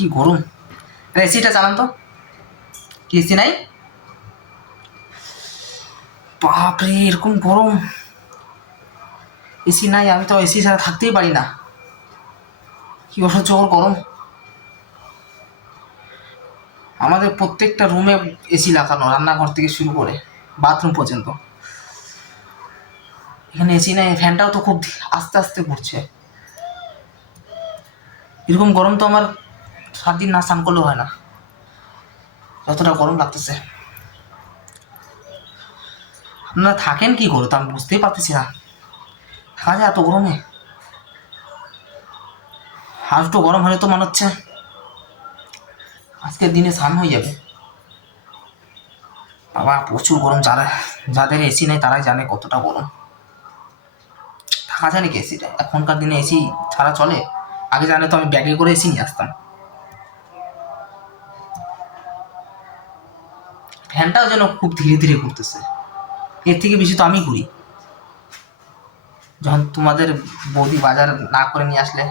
কি গরম? এসিটা চালান তো। কি এসি নাই? বাপরে, এরকম গরম। এসি নাই, আমি তো এসি ছাড়া থাকতেই পারি না। কি অসহ্যকর গরম। আমাদের প্রত্যেকটা রুমে এসি লাগানো, রান্নাঘর থেকে শুরু করে বাথরুম পর্যন্ত। এখানে এসি নাই ফ্যানটাও তো খুব আস্তে আস্তে ঘুরছে। এরকম গরম তো আমার সাত দিন না স্নান করলেও হয় না। যতটা গরম লাগতেছে। আপনারা থাকেন কি করে? তো আমি বুঝতেই পারতেছি না। থাকা যায় এত গরমে? আর একটু গরম হলে তো মনে হচ্ছে আজকের দিনে স্নান হয়ে যাবে। বাবা, প্রচুর গরম। যারা, যাদের এসি নেই তারাই জানে কতটা গরম। থাকা যায় নাকি এসিটা এখনকার দিনে এসি ছাড়া চলে? আগে জানে তো আমি ব্যাগে করে এসি নিয়ে আসতাম। ফ্যানটাও যেন খুব ধীরে ধীরে ঘুরতেছে। এর থেকে বেশি তো আমি ঘুরি। যখন তোমাদের বৌদি বাজার না করে নিয়ে আসলে